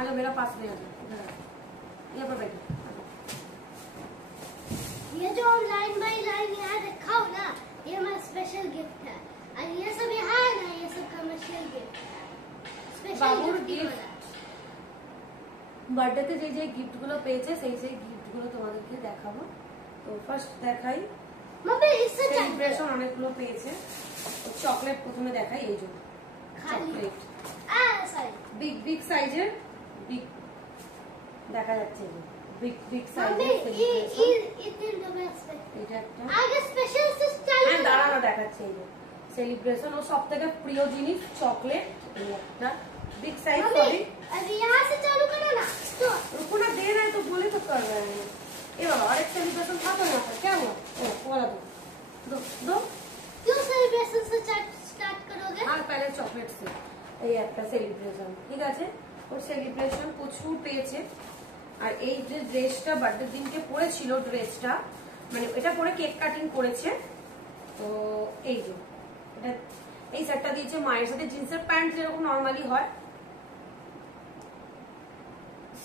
आगे मेरा पास में आ जाओ, यहाँ पर बैठो। ये जो लाइन बाय लाइन यहाँ रखा हो ना, ये हमारा स्पेशल गिफ्ट है। और ये सब यहाँ है ना, ये सब कमर्शियल गिफ्ट है। বাবুর গিফট বার্থডেতে যে যে গিফটগুলো পেয়েছে সেই সেই গিফটগুলো তোমাদেরকে দেখাবো। তো ফার্স্ট দেখাই, मम्मी इससे সেলিব্রেশন অনেকগুলো পেয়েছে। চকলেট প্রথমে দেখাই, এই যে চকলেট सॉरी বিগ বিগ সাইজের, বিগ দেখা যাচ্ছে, এই যে বিগ বিগ मम्मी সাইজের ये সেলিব্রেশন। इतने डोमेस्टिक এটা একটা, आगे स्पेशल से स्टाइल হ্যাঁ দাঁড়ানো দেখাচ্ছে, এই যে সেলিব্রেশন। ও সব থেকে প্রিয় জিনিস চকলেট, এই একটা बिग साइज। सॉरी अभी यहाँ से चालू करो ना, तो रुको ना, दे रहे हैं तो बोले तो कर रहे हैं। ये बाबा और एक सेलिब्रेशन था तो यहाँ पर क्या हुआ? ओ वाला दो दो। क्यों सेलिब्रेशन से स्टार्ट करोगे? हाँ पहले चॉकलेट से এই একটা সেলিব্রেশন, ঠিক আছে। ওর সেলিব্রেশন প্রচুর পেয়েছে। আর এই যে ড্রেসটা বার্থডে দিনকে পরেছিল, ড্রেসটা মানে এটা পরে কেক কাটিং করেছে। তো এই যে এটা এই সেটটা দিয়েছে মায়ের সাথে, জিন্সের প্যান্ট যেরকম নরমালি হয়,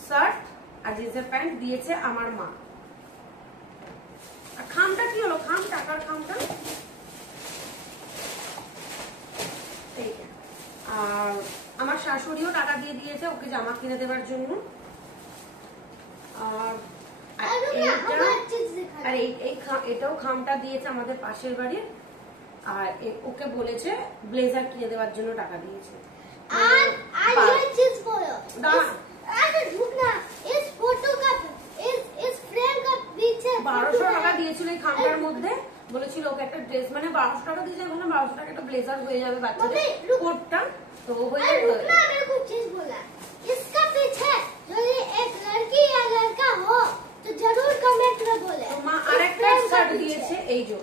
শার্ট আর জিন্সের প্যান্ট দিয়েছে আমার মা। আর খামটা কি হলো? খাম, টাকার খামটা এইটা। আর আমার শাশুড়িও টাকা দিয়ে দিয়েছে ওকে জামা কিনে দেওয়ার জন্য। আর এটাও খামটা দিয়েছে আমাদের পাশের বাড়ির। আর ওকে বলেছে ব্লেজার কিনে দেওয়ার জন্য টাকা দিয়েছে। और ये चीज बोलो, अरे रुकना, इस फोटो का इस फ्रेम का पीछे 1200 টাকা দিয়েছিল এই খামটার মধ্যে। বলেছিল ওকে একটা ড্রেস, মানে 1200 টাকা দিয়েছে, এখন 1200 টাকা একটা ব্লেজার হয়ে যাবে বাচ্চাদের কোটটা, তো হয়ে যাবে। रुकना, मेरे को चीज बोला, इसका पीछे जो ये एक लड़की या लड़का हो तो जरूर कमेंट में बोले। তো মা আরেকটা শার্ট দিয়েছে, এই যে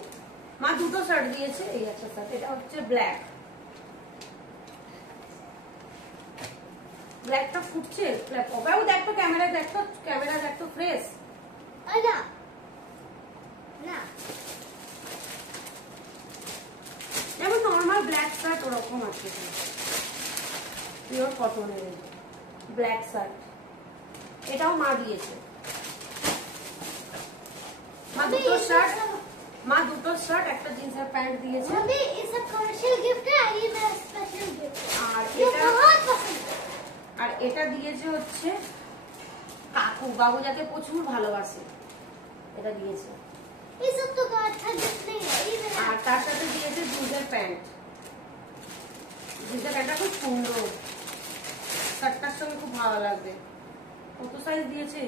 মা দুটো শার্ট দিয়েছে, এই একটা শার্ট, এটা হচ্ছে ব্ল্যাক। ব্ল্যাকটা ফুটছে, ব্ল্যাক ওটাও দেখতো, ক্যামেরায় দেখতো, ক্যামেরা দেখতো ফ্রেশ। ना ना যেমন নর্মাল ব্ল্যাক শার্ট ওরকম আছে, পিওর কটনের ব্ল্যাক শার্ট, এটাও মা দিয়েছে। মা দুটো শার্ট একটা জিন্সের প্যান্ট দিয়েছে। मम्मी ये सब कमर्शियल गिफ्ट है, ये मेरा स्पेशल गिफ्ट है, আর ये এটা बहुत पसंद है। আর এটা দিয়েছে হচ্ছে কাকু, বাবু যাকে প্রচুর ভালোবাসে, এটা দিয়েছে। ये सब तो अच्छा गिफ्ट नहीं है, ये मेरा আর তার সাথে দিয়েছে জিন্সের প্যান্ট। জিন্সের প্যান্টটা খুব সুন্দর, শার্টটার সঙ্গে খুব ভালো লাগবে। কত সাইজ দিয়েছে?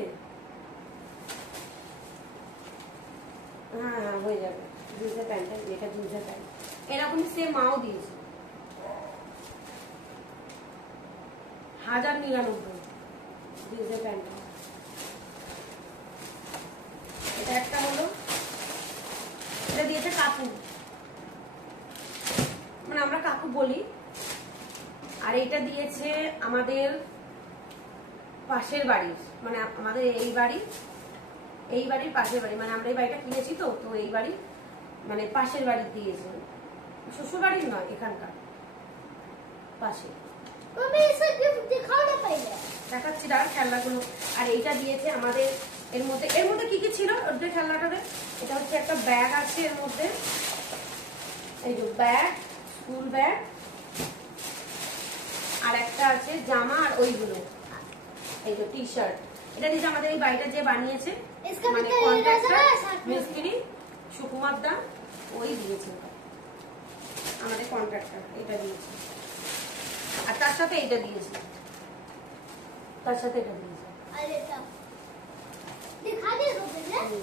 হ্যাঁ হয়ে যাবে। জিন্সের প্যান্টটা, এটা জিন্সের প্যান্ট এরকমই সেম মাও দিয়েছে। 1099 জিন্সের প্যান্ট। এটা একটা হলো, এটা দিয়েছে কাকু, মানে আমরা কাকু বলি। আর এইটা দিয়েছে আমাদের পাশের বাড়ির, মানে আমাদের এই বাড়ির পাশের বাড়ি, মানে আমরা এই বাড়িটা কিনেছি তো, তো এই বাড়ি মানে পাশের বাড়ি দিয়েছে, শ্বশুর বাড়ির নয়, এখানকার পাশে। मम्मी इसे गिफ्ट दिखाओ ना पहले। দেখাচ্ছি দাঁড়া খেলনাগুলো। আর এইটা দিয়েছে আমাদের, এর মধ্যে কি কি ছিল ওদের খেলনাটাতে? এটা হচ্ছে একটা ব্যাগ আছে এর মধ্যে, এই যে ব্যাগ, স্কুল ব্যাগ, আর একটা আছে জামা, আর ওইগুলো এই যে টি শার্ট। এটা দিয়েছে আমাদের এই বাড়িটা যে বানিয়েছে, इसका মানে कितना কন্ট্রাক্টর है? 60 মিস্ত্রি সুকুমার দা, ওই দিয়েছে আমাদের কন্ট্রাক্টর, এটা দিয়েছে। আর তার সাথে এটা দিয়েছে, তার সাথে এটা দিয়েছে। अरे तब दिखा दे दो पहले।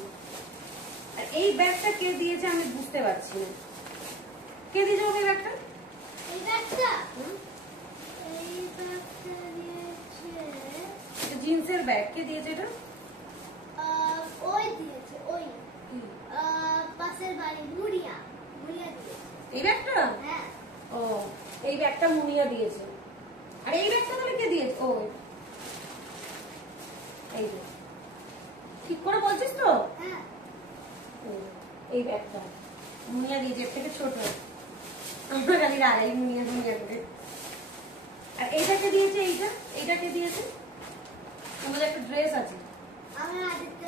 আর এই ব্যাগটা কে দিয়েছে আমি বুঝতে পারছি না, কে দিয়েছে ওকে ব্যাগটা? এই ব্যাগটা দিয়েছে জিন্সের ব্যাগ, কে দিয়েছে এটা? ওই দিয়েছে, ওই পাশের বাড়ি মুড়িয়া দিয়েছে এই ব্যাগটা। হ্যাঁ, ও এই ব্যাগটা মুনিয়া দিয়েছে। আর এই ব্যাগটা তাহলে কে দিয়েছে? ও এই যে, ঠিক করে বলছিস তো? হ্যাঁ এই ব্যাগটা মুনিয়া দিয়েছে, এর থেকে ছোট, আমরা খালি আড়াই মুনিয়া করে। আর এইটাকে দিয়েছে, এইটাকে দিয়েছে তোমাদের একটা ড্রেস আছে। আমি আদিত্য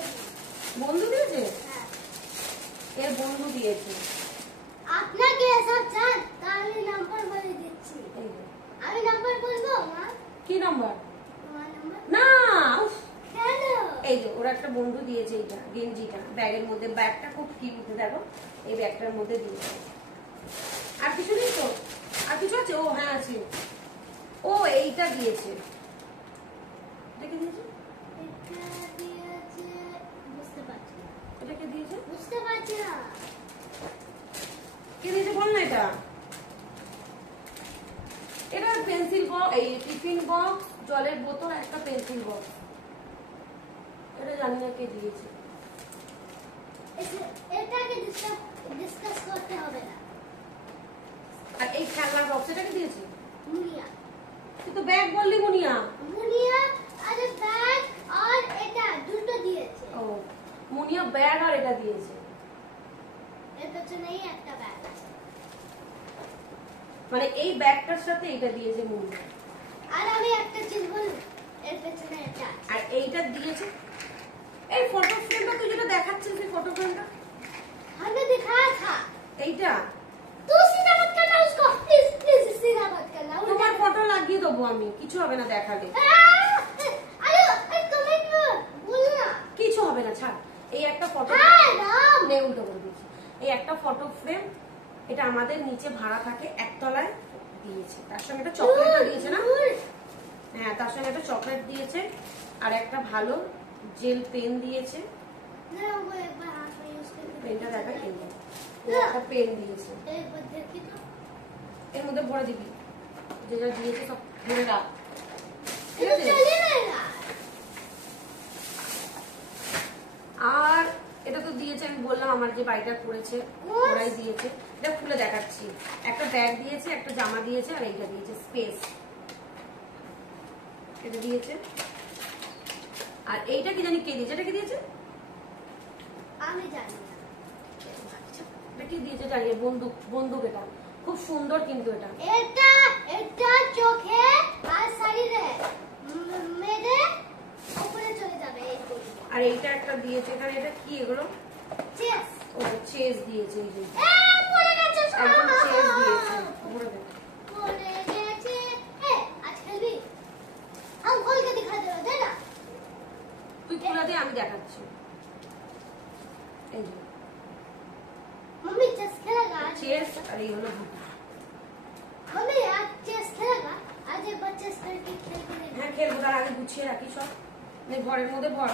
বন্ধু দিয়েছে? হ্যাঁ। এর বন্ধু দিয়েছে। আপনাকে এসব চান তাহলে নাম্বার বলে দিচ্ছি। এই যে। আমি নাম্বার বলবো মা? কি নাম্বার? তোমার নাম্বার? না উফ। কেন? এই যে ওরা একটা বন্ধু দিয়েছে, এইটা গেঞ্জিটা ব্যাগের মধ্যে, ব্যাগটা খুব কিউট দেখো, এই ব্যাগটার মধ্যে দিয়েছে। আর কিছু নেই তো? আর কিছু আছে? ও হ্যাঁ আছে, ও এইটা দিয়েছে। এটাকে দিয়েছে? এটা দিয়েছে বুঝতে পারছি না। এটাকে দিয়েছে? বুঝতে পারছি না। কে দিয়েছে বল না। এটা এটা পেন্সিল বক্স, এই টিফিন বক্স, জলের বোতল, একটা পেন্সিল বক্স। এটা জানি না কে দিয়েছে। এটাকে ডিসকাস করতে হবে না। আর এই খেলনার বক্স এটাকে দিয়েছে? মুনিয়া। তুই তো ব্যাগ বললি মুনিয়া। মুনিয়া আর ব্যাগ আর এটা দুটো দিয়েছে। ও মুনিয়া ব্যাগ আর এটা দিয়েছে। এর পেছনেই একটা ব্যাগ আছে। মানে এই ব্যাগটার সাথে এটা দিয়েছে মুনিয়া। আর আমি একটা চিজ বলি, এর পেছনে এটা আছে। আর এইটা দিয়েছে এই ফটো ফ্রেমটা, তুই যেটা দেখাচ্ছিস সেই ফটো ফ্রেমটা, हमने दिखाया था। এইটা तू सीधा मत करना उसको, प्लीज प्लीज सीधा मत करना। তোমার ফটো লাগিয়ে দেবো আমি, কিছু হবে না দেখালে। अरे अरे कमेंट में बोल ना। কিছু হবে না, ছাড়। এই একটা ফটো हाँ राम। নে উল্টো করে দিয়েছি। এই একটা ফটো ফ্রেম, এটা আমাদের নিচে ভাড়া থাকে একতলায়, দিয়েছে। তার সঙ্গে একটা চকলেট দিয়েছে না? হ্যাঁ, তার সঙ্গে একটা চকলেট দিয়েছে আর একটা ভালো জেল পেন দিয়েছে। ना वो एक बार हाथ में यूज करके পেনটা দেখাই, এই যে। ও একটা পেন দিয়েছে। एक बार देखी तो এর মধ্যে ভরে দিবি, যেটা দিয়েছে সব ভরে রাখ, ঠিক ये আছে? चले ना यार। আর এটা তো দিয়েছে, আমি বললাম আমার যে বাড়িটা করেছে ওরাই দিয়েছে। এটা খুলে দেখাচ্ছি। একটা ব্যাগ দিয়েছে, একটা জামা দিয়েছে আর এইটা দিয়েছে স্পেস, এটা দিয়েছে। আর এইটা কি জানি কে দিয়েছে, এটা কি দিয়েছে? আমি জানি না। এটা কি দিয়েছে জানি না। বন্দুক, বন্দুক। এটা খুব সুন্দর কিন্তু এটা। এটা এটা চোখে আর শরীরে মেরে উপরে চলে যাবে এই করে। আর এইটা একটা দিয়েছে এখানে, এটা কি এগুলো? চেস। ও চেস দিয়েছে, এই যে এ পড়ে গেছে একদম চেস দিয়েছে। সব। ভরে দে। পড়ে গেছে। এ আজ খেলবি? हम खोल के दिखा दे दे ना। তুই খুলে দে, আমি দেখাচ্ছি। এই যে मम्मी चेस खेलेगा आज? চেস আর এই হলো ভুট্টা। मम्मी आज चेस खेलेगा? आज एक बार चेस करके खेल के देखा। হ্যাঁ খেলবো, তার আগে গুছিয়ে রাখি সব। নে ঘরের মধ্যে ভর।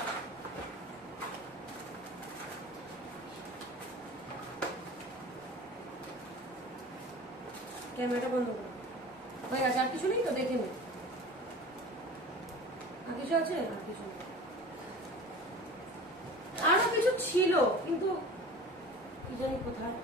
ক্যামেরাটা বন্ধ কর। হয়ে গেছে, আর কিছু নেই তো? দেখে নে। আর কিছু আছে? আর কিছু নেই। আরো কিছু ছিল কিন্তু কি জানি কোথায়।